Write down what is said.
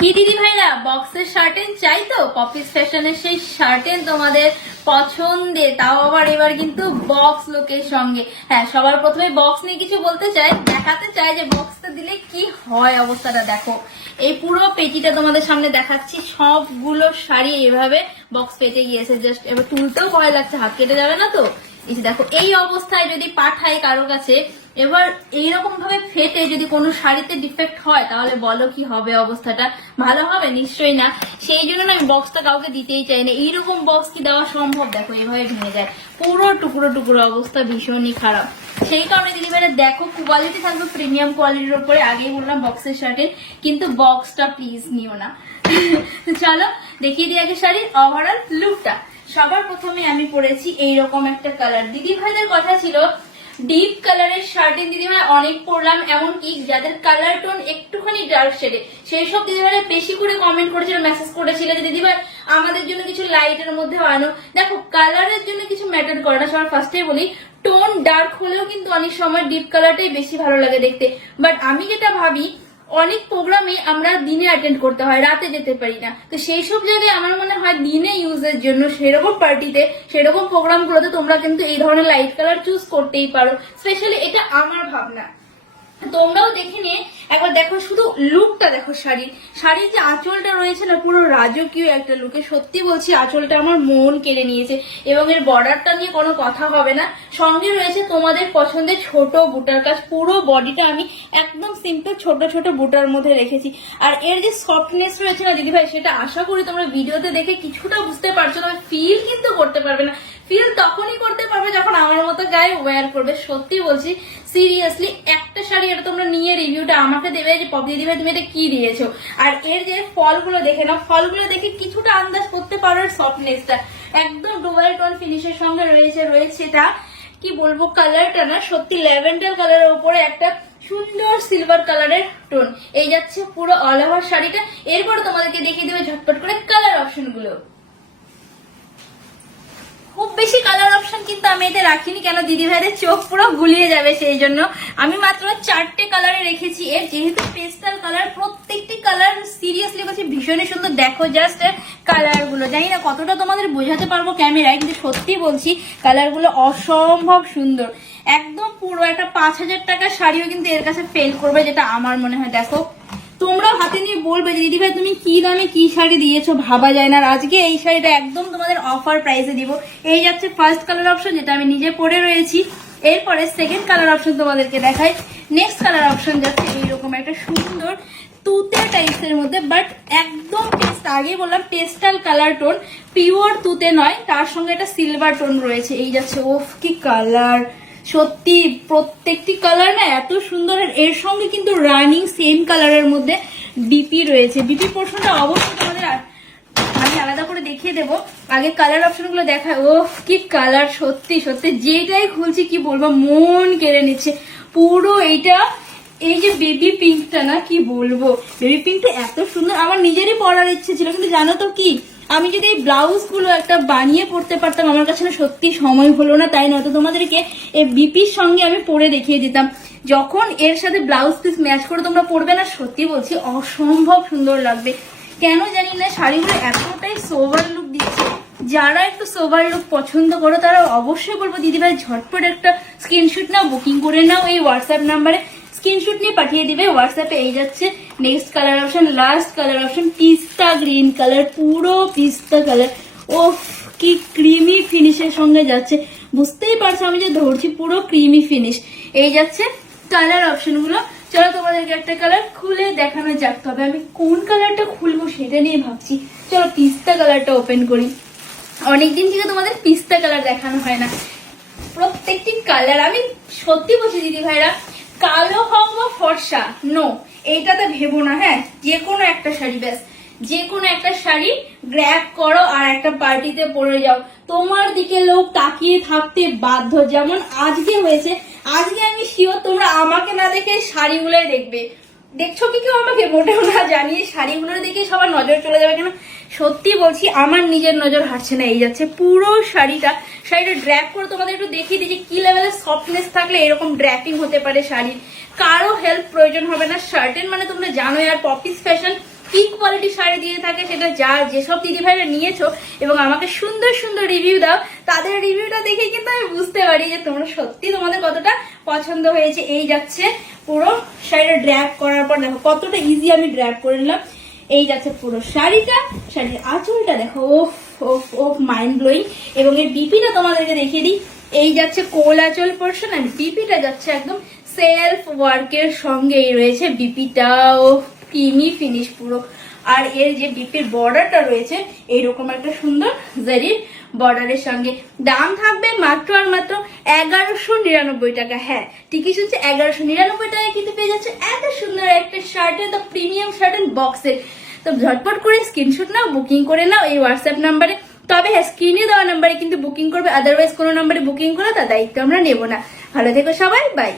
কি দিদি ভাইরা বক্সের শার্টেন চাই তো? পপিস ফ্যাশনের সেই শার্টেন তোমাদের পছন্দে, তাও আবার এবার কিন্তু বক্স লুকের সঙ্গে। হ্যাঁ, সবার প্রথমে বক্স নিয়ে কিছু বলতে চাই, দেখাতে চাই যে বক্সটা দিলে কি হয় অবস্থাটা দেখো। এই পুরো পেটিটা তোমাদের সামনে দেখাচ্ছি, সবগুলো শাড়ি এভাবে বক্স পেতে গিয়েছে। জাস্ট এবার তুলতেও ভয় লাগছে, হাত কেটে যাবে না তো। এই যে দেখো, এই অবস্থায় যদি পাঠাই কারো কাছে, এবার এইরকম ভাবে ফেটে যদি কোনো শাড়িতে ডিফেক্ট হয় তাহলে বলো কি হবে অবস্থাটা? ভালো হবে? নিশ্চয়ই না। সেই জন্য আমি বক্সটা কাউকে দিতেই চাই না। এইরকম বক্স কি দেওয়া সম্ভব? দেখো এভাবে ভেঙে যায়, পুরো টুকরো টুকরো অবস্থা, ভীষণই খারাপ। সেই কারণে দিদি ভাইরা দেখো, কোয়ালিটি থাকবে প্রিমিয়াম কোয়ালিটির উপরে। আগেই বললাম বক্সের শার্টের, কিন্তু বক্সটা প্লিজ নিও না। চলো দেখিয়ে দিই আগে শাড়ির ওভারঅল লুকটা। সবার প্রথমে আমি পরেছি এইরকম একটা কালার। দিদি ভাইদের কথা ছিল ডিপ কালারের শার্টিন দিদিভাই অনেক পরলাম, এমনকি যাদের কালার টোন একটুখানি ডার্ক শেডে সেই সব দিদিভাইরা বেশি করে কমেন্ট করেছিল, মেসেজ করেছিল যে দিদিভাই আমাদের জন্য কিছু লাইটের মধ্যে আনো। দেখো, কালারের জন্য কিছু ম্যাটার করে না। সবার ফার্স্টেই বলি, টোন ডার্ক হলেও কিন্তু অনেক সময় ডিপ কালারটাই বেশি ভালো লাগে দেখতে। বাট আমি যেটা ভাবি, অনেক প্রোগ্রামে আমরা দিনে অ্যাটেন্ড করতে হয়, রাতে যেতে পারি না। তো সেই সব জায়গায় আমার মনে হয় দিনে ইউজের জন্য সেরকম পার্টিতে, সেরকম প্রোগ্রামগুলোতে তোমরা কিন্তু এই ধরনের লাইট কালার চুজ করতেই পারো। স্পেশালি এটা আমার ভাবনা, তোমরাও দেখে নিয়ে একবার দেখো। শুধু লুকটা দেখো, শাড়ির যে আঁচলটা রয়েছে না, পুরো রাজকীয় একটা লুকে। সত্যি বলছি, আঁচলটা আমার মন কেড়ে নিয়েছে। এবং এর বর্ডারটা নিয়ে কোনো কথা হবে না। সঙ্গে রয়েছে তোমাদের পছন্দের ছোট বুটার কাজ। পুরো বডিটা আমি একদম সিম্পল ছোট ছোট বুটার মধ্যে রেখেছি। আর এর যে সফটনেস রয়েছে না দিদিভাই, সেটা আশা করি তোমরা ভিডিওতে দেখে কিছুটা বুঝতে পারছো, তবে ফিল কিন্তু করতে পারবে না। ফিল তখনই করতে পারবে যখন আমার মতো গায়ে ওয়্যার করবে। সত্যি বলছি, সিরিয়াসলি একটা শাড়ি এটা তোমরা নিয়ে রিভিউটা আমাকে দেবে যে পপি দিদিভাই তুমি এটা কি দিয়েছো। আর এর যে ফলগুলো দেখে নাও, ফলগুলো দেখে কিছুটা আন্দাজ করতে পারো এর সফটনেসটা। একদম ডুবাল টোন ফিনিশের সঙ্গে রয়েছে এটা কি বলবো, কালারটা না সত্যি ল্যাভেন্ডার কালারের উপরে একটা সুন্দর সিলভার কালারের টোন। এই যাচ্ছে পুরো অল ওভার শাড়িটা। এরপরে তোমাদেরকে দেখিয়ে দেবে ঝটপট করে কালার অপশন গুলো। খুব বেশি কালার অপশন কিন্তু আমি এতে রাখিনি, কেন দিদি ভাইদের চোখ পুরো গুলিয়ে যাবে, সেই জন্য আমি মাত্র 4টে কালারে রেখেছি। এর যেহেতু পেস্টাল কালার, প্রত্যেকটি কালার সিরিয়াসলি বলছি ভীষণই সুন্দর। দেখো জাস্ট কালার গুলো, জানি না কতটা তোমাদের বোঝাতে পারবো ক্যামেরায়, কিন্তু সত্যি বলছি কালার গুলো অসম্ভব সুন্দর। একদম পুরো একটা 5,000 টাকার শাড়িও কিন্তু এর কাছে ফেল করবে, যেটা আমার মনে হয়। দেখো, তোমরাও হাতে নিয়ে বলবে যে দিদিভাই তুমি কি দামে কি শাড়ি দিয়েছো, ভাবা যায় না। আর আজকে এই শাড়িটা একদম তোমাদের অফার প্রাইসে দিব। এই যাচ্ছে ফার্স্ট কালার অপশন, যেটা আমি নিজে পরে রয়েছি। এরপরে সেকেন্ড কালার অপশন তোমাদেরকে দেখাই। নেক্সট কালার অপশন যাচ্ছে এইরকম একটা সুন্দর তুতে টাইপসের মধ্যে, বাট একদম পেস্ট, আগে বললাম পেস্টাল কালার টোন, পিওর তুতে নয়, তার সঙ্গে একটা সিলভার টোন রয়েছে। এই যাচ্ছে, ওফ কি কালার! সত্যি প্রত্যেকটি কালার না এত সুন্দর। এর সঙ্গে কিন্তু রানিং সেম কালারের মধ্যে বিপি রয়েছে। বিপি পোর্শনটা অবশ্যই তোমাদের আমি আলাদা করে দেখিয়ে দেবো। আগে কালার অপশন গুলো দেখা। ও কি কালার! সত্যি সত্যি যেটাই খুলছি কি বলবো, মন কেড়ে নিচ্ছে পুরো। এইটা এই যে বেবি পিঙ্কটা না, কি বলবো, বেবি পিঙ্কটা এত সুন্দর। আমার নিজেরই পরার ইচ্ছে ছিল, কিন্তু জানো তো কি, আমি যদি এই ব্লাউজ গুলো একটা বানিয়ে পড়তে পারতাম, আমার কাছে না সত্যি সময় হলো না, তাই নয়তো তোমাদেরকে এই বিপির সঙ্গে আমি পরে দেখিয়ে দিতাম। যখন এর সাথে ব্লাউজ পিস ম্যাচ করে তোমরা পরবে না, সত্যি বলছি অসম্ভব সুন্দর লাগবে। কেন জানি না শাড়িগুলো এতটাই সোভার লুক দিচ্ছে। যারা একটু সোভার লুক পছন্দ করো তারা অবশ্যই বলবো দিদিভাই ঝটপট একটা স্ক্রিনশুট নাও, বুকিং করে নাও। এই হোয়াটসঅ্যাপ নাম্বারে স্ক্রিনশুট নিয়ে পাঠিয়ে দিবে হোয়াটসঅ্যাপে। এই যাচ্ছে next colour option, last colour option, পিস্তা গ্রিন কালার, পুরো পিস্তা কালার। ও কি ক্রিমি ফিনিশের সঙ্গে যাচ্ছে, বুঝতেই পারছো আমি যে ধরছি, পুরো ক্রিমি ফিনিশ। এই যাচ্ছে কালার অপশন গুলো। চলো তোমাদেরকে একটা কালার খুলে দেখানো যাক, তবে আমি কোন কালারটা খুলবো সেটা নিয়ে ভাবছি। চলো পিস্তা কালারটা ওপেন করি। অনেকদিন থেকে তোমাদের পিস্তা কালার দেখানো হয় না। প্রত্যেকটি কালার আমি সত্যি বলছি দিদি ভাইরা, কালো হোক বা ফর্সা, নো এইটাতে ভেবো না। হ্যাঁ, যে কোনো একটা শাড়ি, ব্যাস যে কোনো একটা শাড়ি গ্র্যাব করো আর একটা পার্টিতে পরে যাও, তোমার দিকে লোক তাকিয়ে থাকতে বাধ্য। যেমন আজকে হয়েছে, আজকে আমি শিওর তোমরা আমাকে না দেখে শাড়িগুলোই দেখবে। দেখছো কি কেউ আমাকে? মোটেও না, জানিয়ে শাড়িগুলো দেখে সবার নজর চলে যাবে। কেন সত্যি বলছি আমার নিজের নজর হাঁটছে না। এই যাচ্ছে পুরো শাড়িটা ড্র্যাপ করে তোমাদের একটু দেখিয়ে দিই যে কি লেভেলের সফটনেস থাকলে এরকম ড্র্যাপিং হতে পারে শাড়ির। কারো হেল্প প্রয়োজন হবে না। শার্টেন মানে তোমরা জানোই, আর Poppy's fashion peak quality sari দিয়ে থাকে, সেটা যেসব দিদি ভাইরা নিয়েছো এবং আমাকে সুন্দর সুন্দর রিভিউ দাও, তাদের রিভিউটা দেখে কিন্তু আমি বুঝতে পারি যে তোমরা সত্যি তোমাদের কতটা পছন্দ হয়েছে। এই যাচ্ছে পুরো শাড়িটা ড্র্যাপ করার পর দেখো কতটা ইজি আমি ড্র্যাপ করে নিলাম। এই যাচ্ছে পুরো শাড়িটা, শাড়ির আঁচলটা দেখো, ওফ ওফ ওফ মাইন্ড ব্লোয়িং। এবং এর বিপিটা তোমাদেরকে দেখিয়ে দিই, এই যাচ্ছে কোল আঁচল পোর্শন আর বিপিটা যাচ্ছে একদম সেলফ ওয়ার্কের সঙ্গেই রয়েছে বিপিটাও, ক্রিমি ফিনিশ পুরো। আর এর যে বিপির বর্ডারটা রয়েছে এইরকম একটা সুন্দর জারির বর্ডারের সঙ্গে। দাম থাকবে মাত্র আর মাত্র 1199 টাকা। হ্যাঁ ঠিকই শুনছে, 1199 টাকায় কিন্তু পেয়ে যাচ্ছে এত সুন্দর একটা শার্টের, দ্য প্রিমিয়াম শার্ট এন্ড বক্সের। তো ঝটপট করে স্ক্রিনশট নাও, বুকিং করে নাও এই হোয়াটসঅ্যাপ নাম্বারে। তবে হ্যাঁ স্ক্রিনে দেওয়া নাম্বারে কিন্তু বুকিং করবে, আদারওয়াইজ কোনো নাম্বারে বুকিং করে তার দায়িত্ব আমরা নেব না। ভালো থেকো সবাই, বাই।